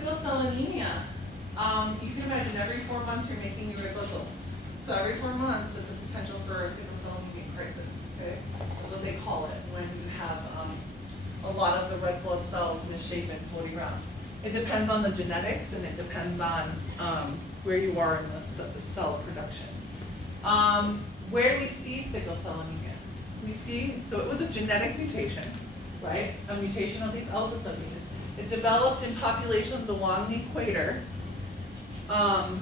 sickle cell anemia, you can imagine every 4 months you're making your red blood cells. So every 4 months, it's a potential for a sickle cell anemia crisis. Okay, that's what they call it when you have a lot of the red blood cells misshapen floating around. It depends on the genetics and it depends on where you are in the cell production. Where do we see sickle cell anemia? We see, so it was a genetic mutation, right? A mutation of these alpha subunits. It developed in populations along the equator, and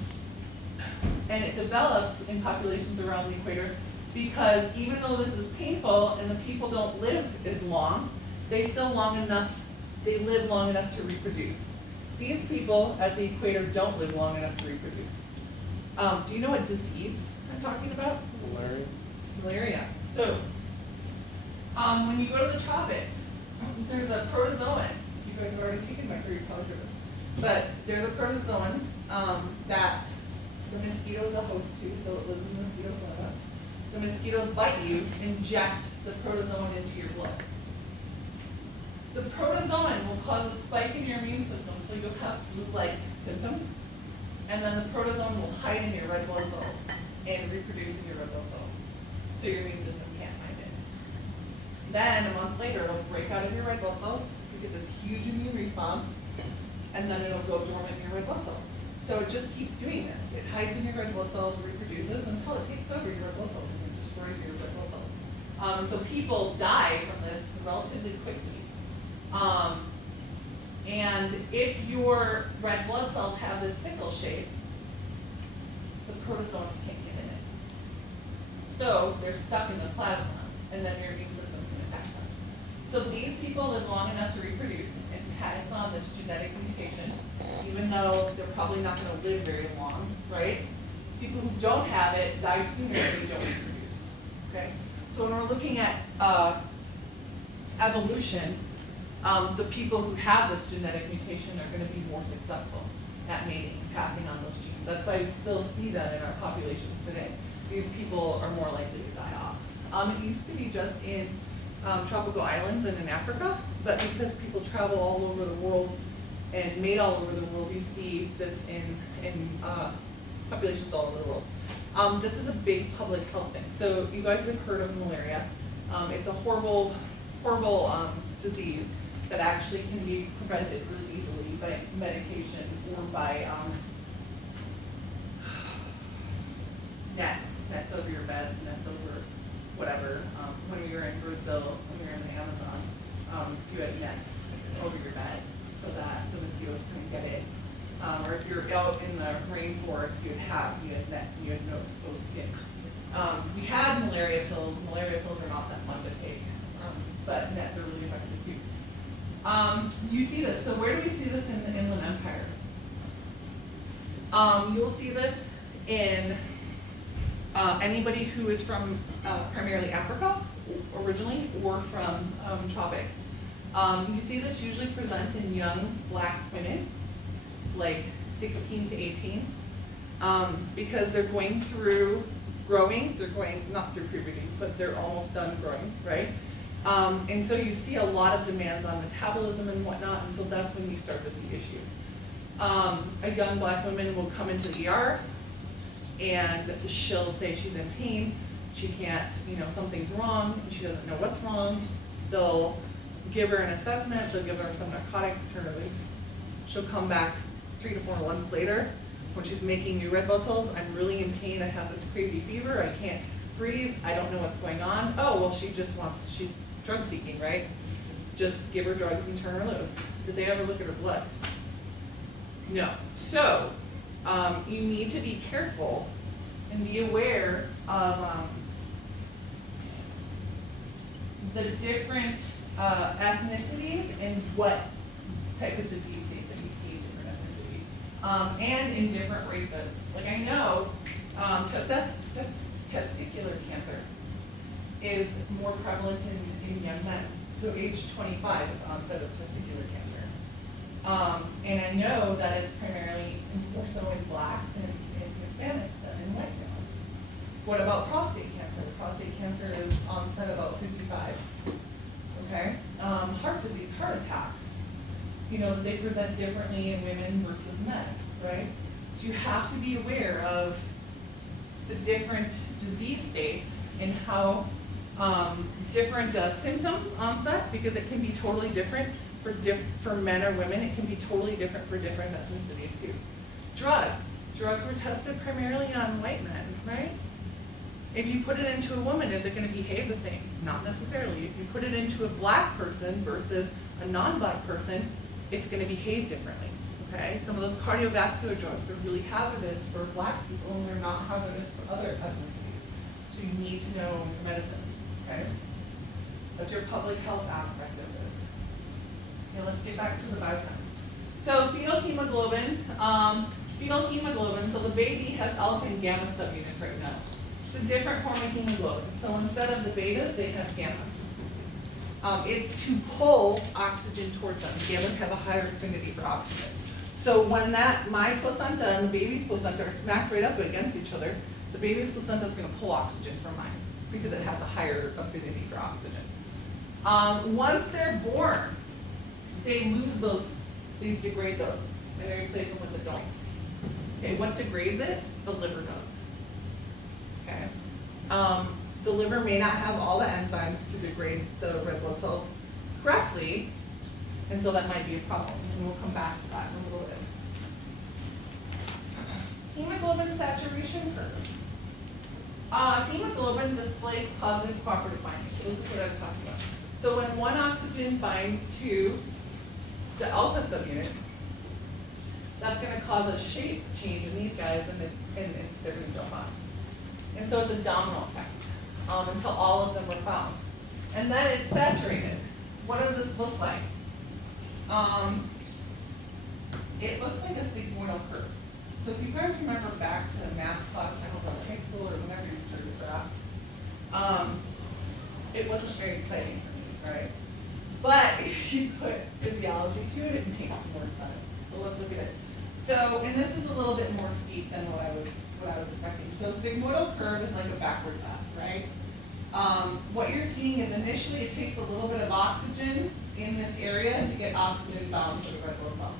it developed in populations around the equator because even though this is painful and the people don't live as long, they live long enough to reproduce. These people at the equator don't live long enough to reproduce. Do you know what disease I'm talking about? Malaria. Malaria. So, when you go to the tropics, there's a protozoan. You guys have already taken my period college this, but there's a protozoan that the mosquito is a host to, so it lives in the mosquito saliva. The mosquitoes bite you, inject the protozoan into your blood. The protozoan will cause a spike in your immune system, so you'll have flu-like symptoms, and then the protozoan will hide in your red blood cells and reproduce in your red blood cells, so your immune system can't find it. Then a month later, it'll break out of your red blood cells, you get this huge immune response, and then it'll go dormant in your red blood cells. So it just keeps doing this. It hides in your red blood cells, reproduces until it takes over your red blood cells and it destroys your red blood cells. So people die from this relatively quickly. And if your red blood cells have this sickle shape, the protozoans can't get in it. So they're stuck in the plasma, and then your immune system can attack them. So these people live long enough to reproduce and pass on this genetic mutation, even though they're probably not going to live very long, right? People who don't have it die sooner if they don't reproduce, okay? So when we're looking at evolution, the people who have this genetic mutation are going to be more successful at mating and passing on those genes. That's why we still see that in our populations today. These people are more likely to die off. It used to be just in tropical islands and in Africa, but because people travel all over the world and mate all over the world, you see this in populations all over the world. This is a big public health thing. So you guys have heard of malaria. It's a horrible, horrible disease that actually can be prevented really easily by medication or by nets over your beds, nets over whatever. When we were in Brazil, when we were in the Amazon, you had nets over your bed so that the mosquitoes couldn't get it. Or if you're out in the rainforest, you had nets and you had no exposed skin. We had malaria pills. Malaria pills are not that fun to take, but nets are really effective too. You see this. So where do we see this in the Inland Empire? You'll see this in anybody who is from primarily Africa originally or from tropics. You see this usually present in young black women, like 16 to 18, because they're going through growing. They're going, not through puberty, but they're almost done growing, right? And so you see a lot of demands on metabolism and whatnot, and so that's when you start to see issues. A young black woman will come into the ER, and she'll say she's in pain. She can't, something's wrong, and she doesn't know what's wrong. They'll give her an assessment, they'll give her some narcotics, turn her loose. She'll come back 3 to 4 months later when she's making new red blood cells. I'm really in pain, I have this crazy fever, I can't breathe, I don't know what's going on. Oh, well, she's drug seeking, right? Just give her drugs and turn her loose. Did they ever look at her blood? No. So, you need to be careful and be aware of the different ethnicities and what type of disease states that you see in different ethnicities, and in different races. Like I know testicular cancer is more prevalent in young men. So age 25 is onset of testicular cancer. And I know that it's primarily more so in blacks and in Hispanics than in white males. What about prostate cancer? Prostate cancer is onset about 55. Okay? Heart disease, heart attacks. that they present differently in women versus men, right? So you have to be aware of the different disease states and how different symptoms onset, because it can be totally different for men or women. It can be totally different for different ethnicities too. Drugs were tested primarily on white men, right? If you put it into a woman, is it going to behave the same? Not necessarily. If you put it into a black person versus a non-black person, it's going to behave differently, okay? Some of those cardiovascular drugs are really hazardous for black people, and they're not hazardous for other ethnicities. So you need to know your medicines, okay? That's your public health aspect of this. Okay, let's get back to the biochem. So fetal hemoglobin, so the baby has alpha and gamma subunits right now. It's a different form of hemoglobin. So instead of the betas, they have gammas. It's to pull oxygen towards them. Gammas have a higher affinity for oxygen. So when my placenta and the baby's placenta are smacked right up against each other, the baby's placenta is going to pull oxygen from mine because it has a higher affinity for oxygen. Once they're born, they lose those, they degrade those, and they replace them with adults. Okay, what degrades it? The liver does. Okay. The liver may not have all the enzymes to degrade the red blood cells correctly, and so that might be a problem, and we'll come back to that in a little bit. Hemoglobin saturation curve. Hemoglobin displays positive cooperative binding. So this is what I was talking about. So when one oxygen binds to the alpha subunit, that's going to cause a shape change in these guys, and they're going to jump on. And so it's a domino effect until all of them are found. And then it's saturated. What does this look like? It looks like a sigmoidal curve. So if you guys remember back to math class, I don't know, high school or whenever you took your graphs, it wasn't very exciting for me, right? But if you put physiology to it, it makes more sense. So let's look at it. So, and this is a little bit more steep than what I was expecting. So sigmoidal curve is like a backwards S, right? What you're seeing is initially it takes a little bit of oxygen in this area to get oxygen bound to the red blood cell.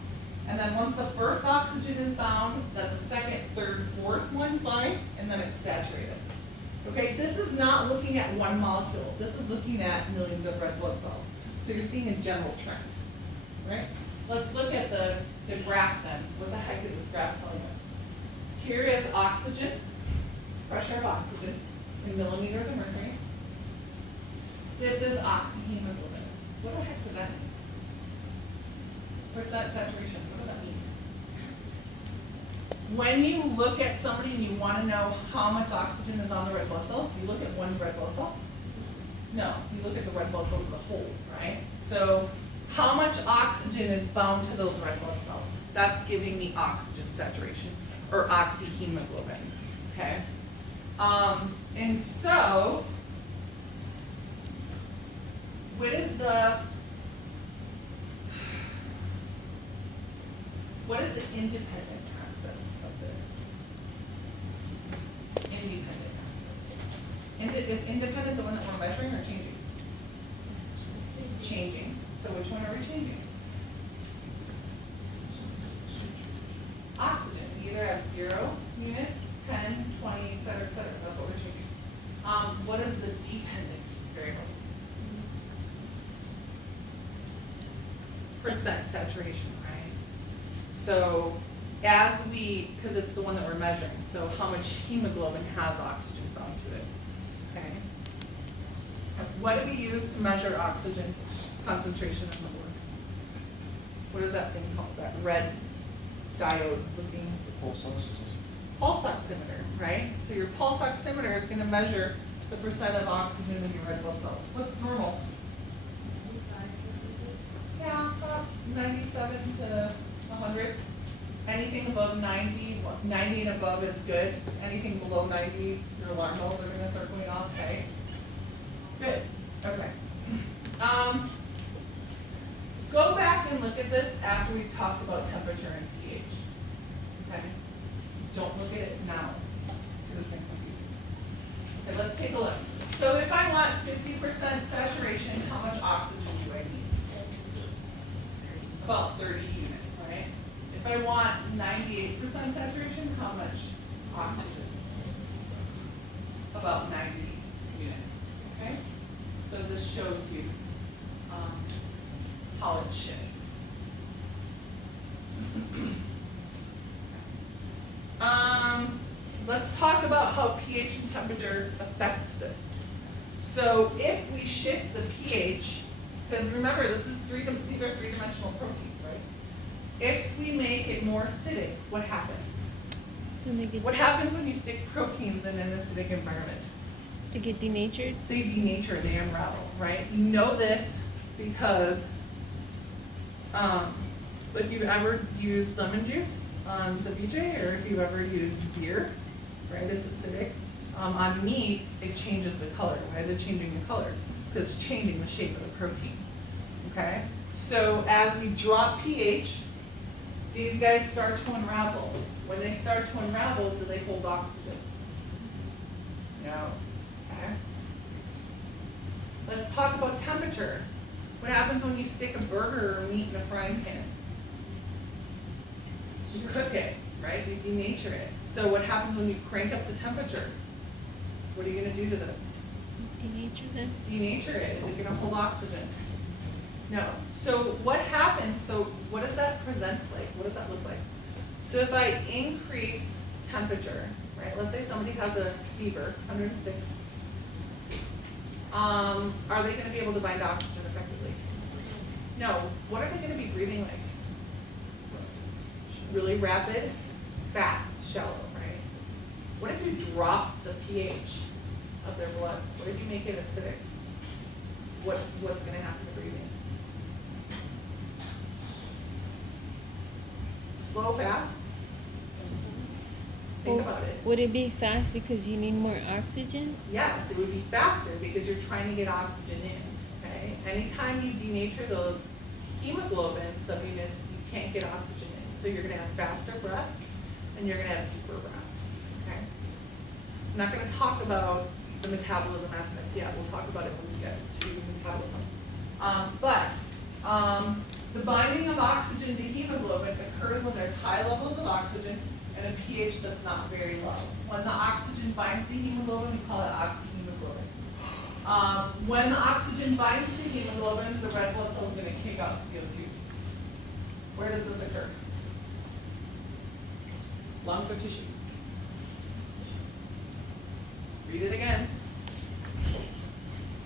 And then once the first oxygen is bound, then the second, third, fourth one bind, and then it's saturated. Okay, this is not looking at one molecule. This is looking at millions of red blood cells. So you're seeing a general trend, right? Let's look at the graph then. What the heck is this graph telling us? Here is oxygen, pressure of oxygen in millimeters of mercury. This is oxyhemoglobin. What the heck does that mean? Percent saturation, what does that mean? When you look at somebody and you want to know how much oxygen is on the red blood cells, do you look at one red blood cell? No, you look at the red blood cells as a whole, right? So how much oxygen is bound to those red blood cells? That's giving me oxygen saturation, or oxyhemoglobin, okay? And so, what is the independent axis of this? Independent axis. Is independent the one that we're measuring or changing? Changing. So which one are we changing? Oxygen. We either have 0 units, 10, 20, et cetera, et cetera. That's what we're changing. What is the dependent variable? Percent saturation, right? So because it's the one that we're measuring, so how much hemoglobin has oxygen bound to it, okay? What do we use to measure oxygen concentration in the blood? What is that thing called, that red diode looking? Pulse ox. Pulse oximeter, right? So your pulse oximeter is going to measure the percent of oxygen in your red blood cells. What's normal? Yeah, about 97 to 100. Anything above 90, 90 and above is good. Anything below 90, your alarm bells are going to start going off, okay? Good, okay. Go back and look at this after we've talked about temperature and pH, okay? Don't look at it now, because it's going to confuse you. Okay, let's take a look. So if I want 50% saturation, how much oxygen do I need? about 30 units, right? If I want 98% saturation, how much oxygen? About 90 units, okay? So this shows you how it shifts. Let's talk about how pH and temperature affects this. So if we shift the pH, because remember these are three-dimensional proteins, right? If we make it more acidic, what happens? What happens when you stick proteins in an acidic environment? They get denatured? They denature, they unravel, right? You know this because if you've ever used lemon juice on ceviche, or if you've ever used beer, right, it's acidic. On meat, it changes the color. Why is it changing the color? Because it's changing the shape of the protein, okay? So as we drop pH, these guys start to unravel. When they start to unravel, do they hold oxygen? No, okay? Let's talk about temperature. What happens when you stick a burger or meat in a frying pan? You cook it, right? You denature it. So what happens when you crank up the temperature? What are you going to do to this? Denature them? Denature it. Is it going to hold oxygen? No. So what happens, so what does that present like? What does that look like? So if I increase temperature, right? Let's say somebody has a fever, 106. Are they going to be able to bind oxygen effectively? No. What are they going to be breathing like? Really rapid, fast, shallow, right? What if you drop the pH of their blood? What if you make it acidic? What's going to happen to breathing? Slow, fast? Think about it. Would it be fast because you need more oxygen? Yes, it would be faster because you're trying to get oxygen in, okay? Anytime you denature those hemoglobin subunits, you can't get oxygen in. So you're going to have faster breaths and you're going to have deeper breaths, okay? I'm not going to talk about the metabolism aspect yet. We'll talk about it when we get to metabolism. The binding of oxygen to hemoglobin occurs when there's high levels of oxygen and a pH that's not very low. When the oxygen binds to hemoglobin, we call it oxyhemoglobin. When the oxygen binds to hemoglobin, the red blood cell is going to kick out CO2. Where does this occur? Lungs or tissue? Read it again.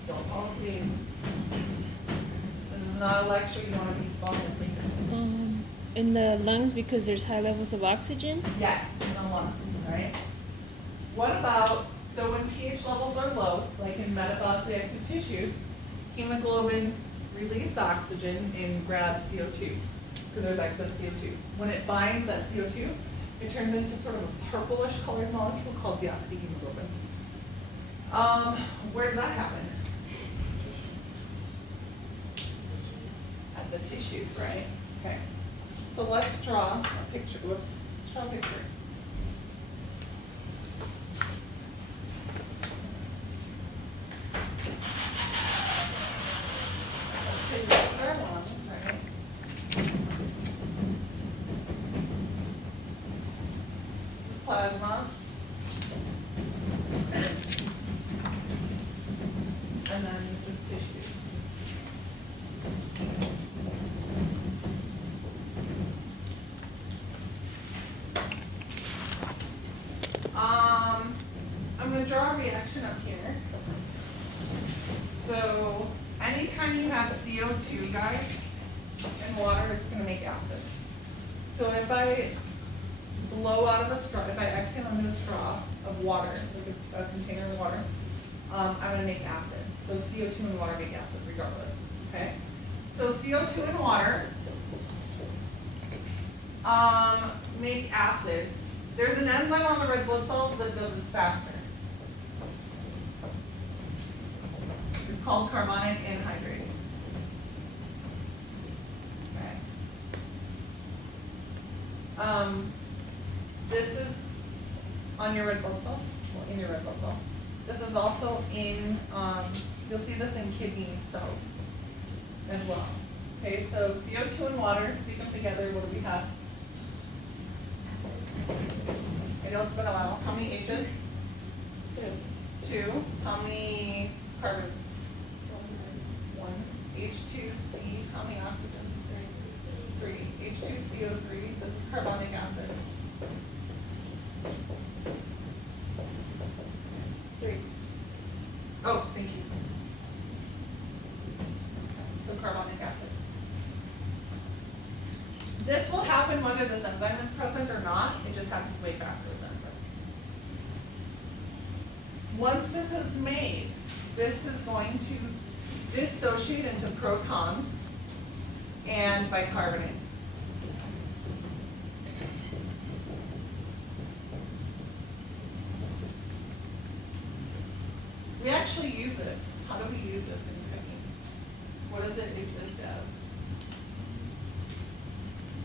Don't fall asleep. This is not a lecture you want to be falling asleep in. In the lungs because there's high levels of oxygen? Yes, in the lungs, right? What about, so when pH levels are low, like in metabolically active tissues, hemoglobin releases oxygen and grabs CO2 because there's excess CO2. When it binds that CO2, it turns into sort of a purplish colored molecule called deoxyhemoglobin. Where does that happen? At the tissues, right? Okay. So let's draw a picture. Whoops. Let's draw a picture. Let's say this is our lungs, right? This is plasma. And then this is tissues. I'm going to draw a reaction up here. So anytime you have CO2, guys, in water, it's going to make acid. So if I blow out of a straw, if I exhale into a straw of water, like a container of water, I'm going to make acid. So CO2 and water make acid regardless, okay? So CO2 and water make acid. There's an enzyme on the red blood cells that does this faster. It's called carbonic anhydrase. Okay. This is on your red blood cell, well, in your red blood cell. This is also in, you'll see this in kidney cells as well. Okay, so CO2 and water, speak them together, what do we have? I know it's been a while. How many H's? Two. How many carbons? One. H2C, how many oxygens? Three. H2CO3, this is carbonic acid. Three. Oh, thank you. So carbonic acid. This will happen whether this enzyme is present or not. It just happens way faster with the enzyme. Once this is made, this is going to dissociate into protons and bicarbonate. We actually use this. How do we use this in cooking? What does it exist as?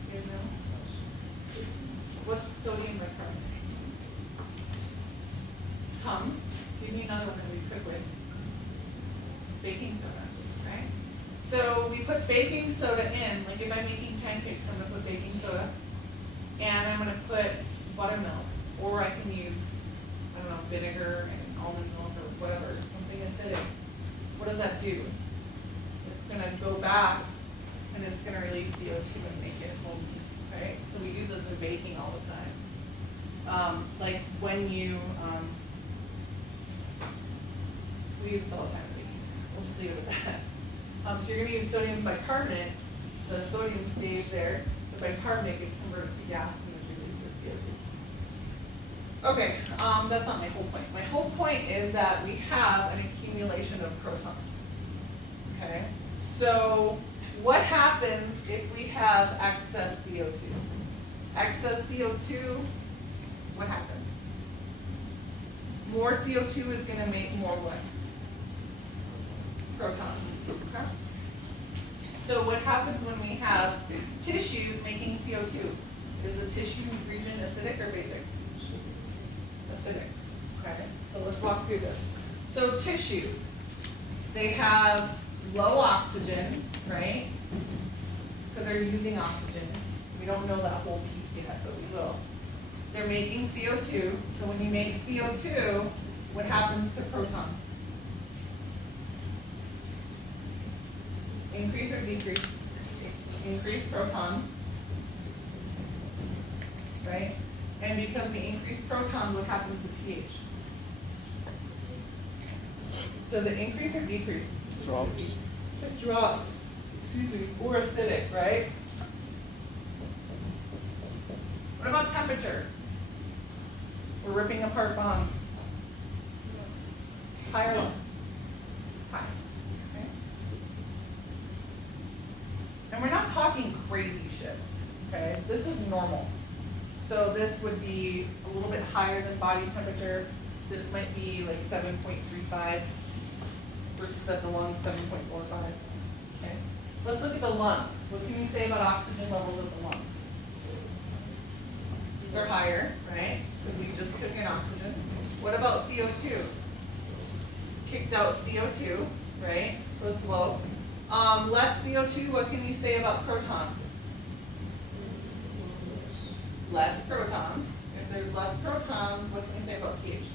You guys know? What's sodium bicarbonate? Tums. Give me another one really quickly. Baking soda, right? So we put baking soda in, like if I'm making pancakes, I'm gonna put baking soda, and I'm gonna put buttermilk, or I can use, I don't know, vinegar and almond milk or whatever, something acidic. What does that do? It's gonna go back and it's gonna release CO2 and make it foamy, right? So we use this in baking all the time. Like when you, we use this all the time in baking. We'll just leave it at that. So you're gonna use sodium bicarbonate, the sodium stays there, the bicarbonate gets converted to gas and is released as CO2. Okay, that's not my whole point. My whole point is that we have an accumulation of protons. Okay, so what happens if we have excess CO2? Excess CO2, what happens? More CO2 is gonna make more what? Protons. Okay. So what happens when we have tissues making CO2? Is the tissue region acidic or basic? Acidic. Okay, so let's walk through this. So tissues, they have low oxygen, right? Because they're using oxygen. We don't know that whole piece yet, but we will. They're making CO2, so when you make CO2, what happens to protons? Increase or decrease? Increase protons, right? And because we increase protons, what happens to pH? Does it increase or decrease? Drops. It drops. Excuse me, or acidic, right? What about temperature? We're ripping apart bonds. High or low? High. Okay. And we're not talking crazy shifts, okay? This is normal. So this would be a little bit higher than body temperature. This might be like 7.35 versus at the lungs 7.45. Okay. Let's look at the lungs. What can you say about oxygen levels of the lungs? They're higher, right? Because we just took in oxygen. What about CO2? Kicked out CO2, right? So it's low. Less CO2, what can you say about protons? Less protons. If there's less protons, what can we say about pH?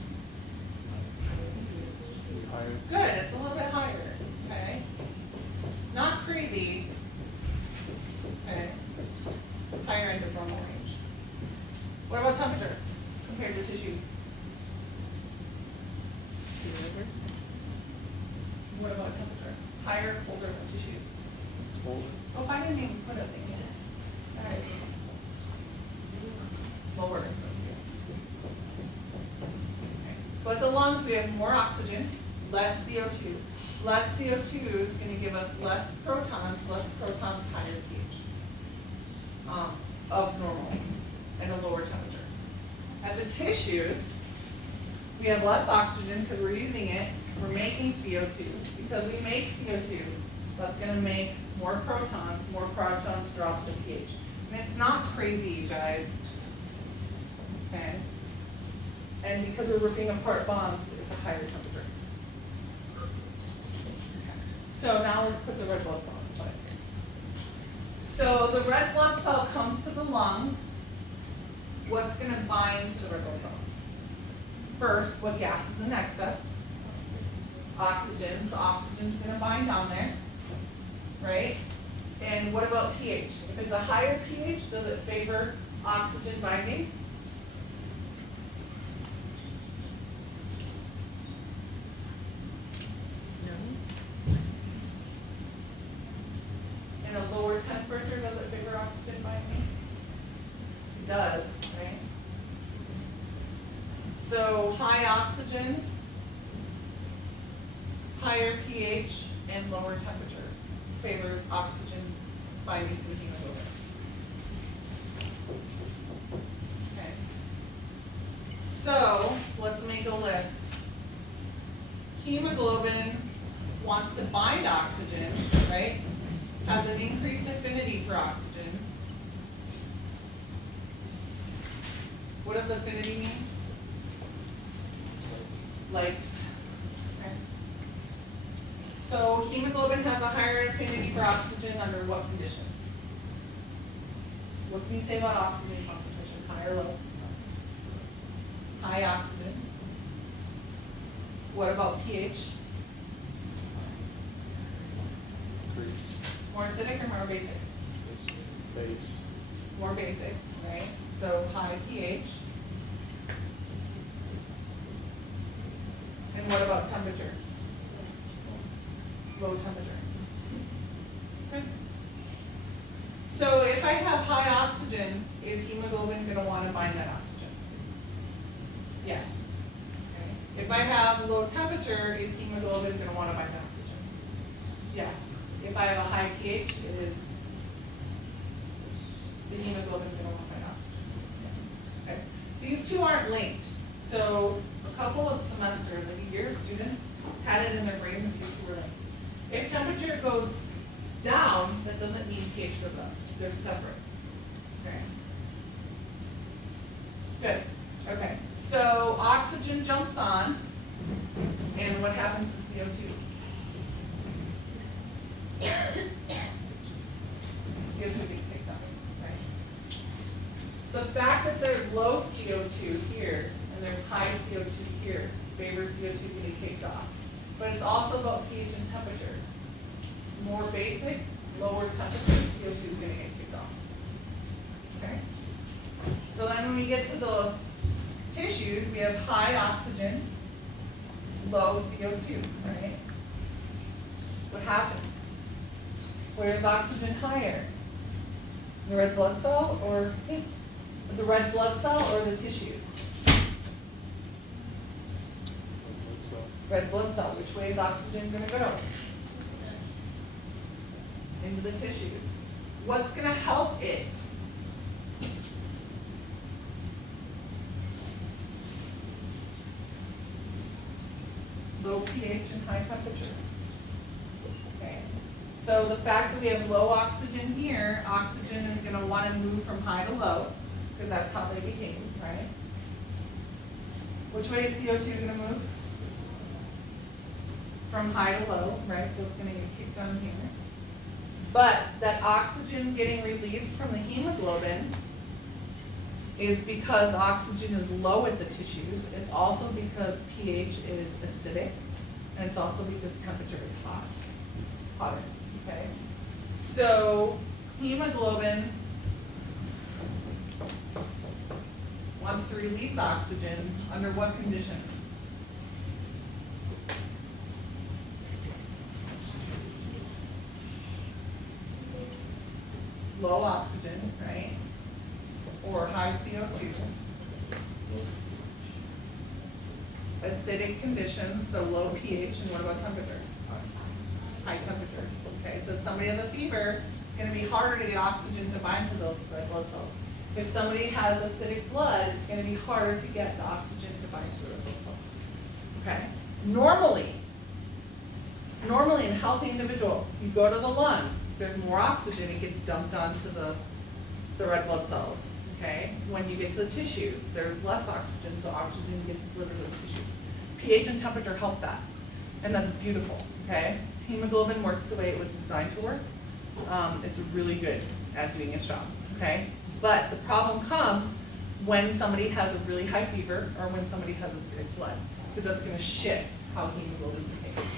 Higher. Good, it's a little bit higher, okay? Not crazy, okay? Higher end of normal range. What about temperature compared to tissues? What about temperature? Higher, colder than tissues? Colder. Oh, I didn't even put a thing in it. All right. Lower. Okay. So at the lungs, we have more oxygen, less CO2. Less CO2 is going to give us less protons, higher pH of normal and a lower temperature. At the tissues, we have less oxygen because we're using it. We're making CO2. Because we make CO2, that's going to make more protons drops in pH. And it's not crazy, you guys. Okay? And because we're ripping apart bonds, it's a higher temperature. Okay. So now let's put the red blood cell on the plate. So the red blood cell comes to the lungs. What's going to bind to the red blood cell? First, what gas is in excess? Oxygen. So oxygen's going to bind down there, right? And what about pH? If it's a higher pH, does it favor oxygen binding? No. And a lower temperature, does it favor oxygen binding? It does, right? So high oxygen, higher pH, and lower temperature favors oxygen binding to the hemoglobin. Okay. So let's make a list. Hemoglobin wants to bind oxygen, right? Has an increased affinity for oxygen. What does affinity mean? Likes. Okay. So hemoglobin has a higher affinity for oxygen under what conditions? What can you say about oxygen concentration? High or low? High oxygen. What about pH? Increase. More acidic or more basic? Base. More basic, right? So high pH. And what about temperature? Low temperature. Okay. So if I have high oxygen, is hemoglobin going to want to bind that oxygen? Yes. Okay. If I have low temperature, is hemoglobin going to want to bind oxygen? Yes. If I have a high pH, it is the hemoglobin going to want to bind oxygen? Yes. Okay. These two aren't linked. So a couple of semesters, like a year of students, had it in their brain that these two were linked. If temperature goes down, that doesn't mean pH goes up. They're separate. Okay. Good. Okay. So oxygen jumps on, and what happens to CO2? CO2 gets picked up, right? The fact that there's low CO2 here and there's high CO2 here favors CO2 getting kicked off. But it's also about pH and temperature. More basic, lower temperature, CO2 is going to get kicked off. Okay? So then when we get to the tissues, we have high oxygen, low CO2, right? What happens? Where is oxygen higher? The red blood cell or the red blood cell or the tissues? Red blood cell. Which way is oxygen going to go? Into the tissues. What's going to help it? Low pH and high temperature. Okay. So the fact that we have low oxygen here, oxygen is going to want to move from high to low, because that's how they behave, right? Which way is CO2 going to move? From high to low, right? So it's going to get kicked down here. But that oxygen getting released from the hemoglobin is because oxygen is low at the tissues. It's also because pH is acidic, and it's also because temperature is hotter. Okay? So hemoglobin wants to release oxygen under what conditions? Low oxygen, right? Or high CO2. Acidic conditions, so low pH, and what about temperature? High temperature. Okay, so if somebody has a fever, it's going to be harder to get oxygen to bind to those red blood cells. If somebody has acidic blood, it's going to be harder to get the oxygen to bind to the red blood cells. Okay? Normally, in a healthy individual, you go to the lungs, there's more oxygen, it gets dumped onto the red blood cells. Okay? When you get to the tissues, there's less oxygen, so oxygen gets delivered to the tissues. pH and temperature help that, and that's beautiful. Okay? Hemoglobin works the way it was designed to work. It's really good at doing its job, okay? But the problem comes when somebody has a really high fever or when somebody has acidic blood, because that's gonna shift how hemoglobin behaves.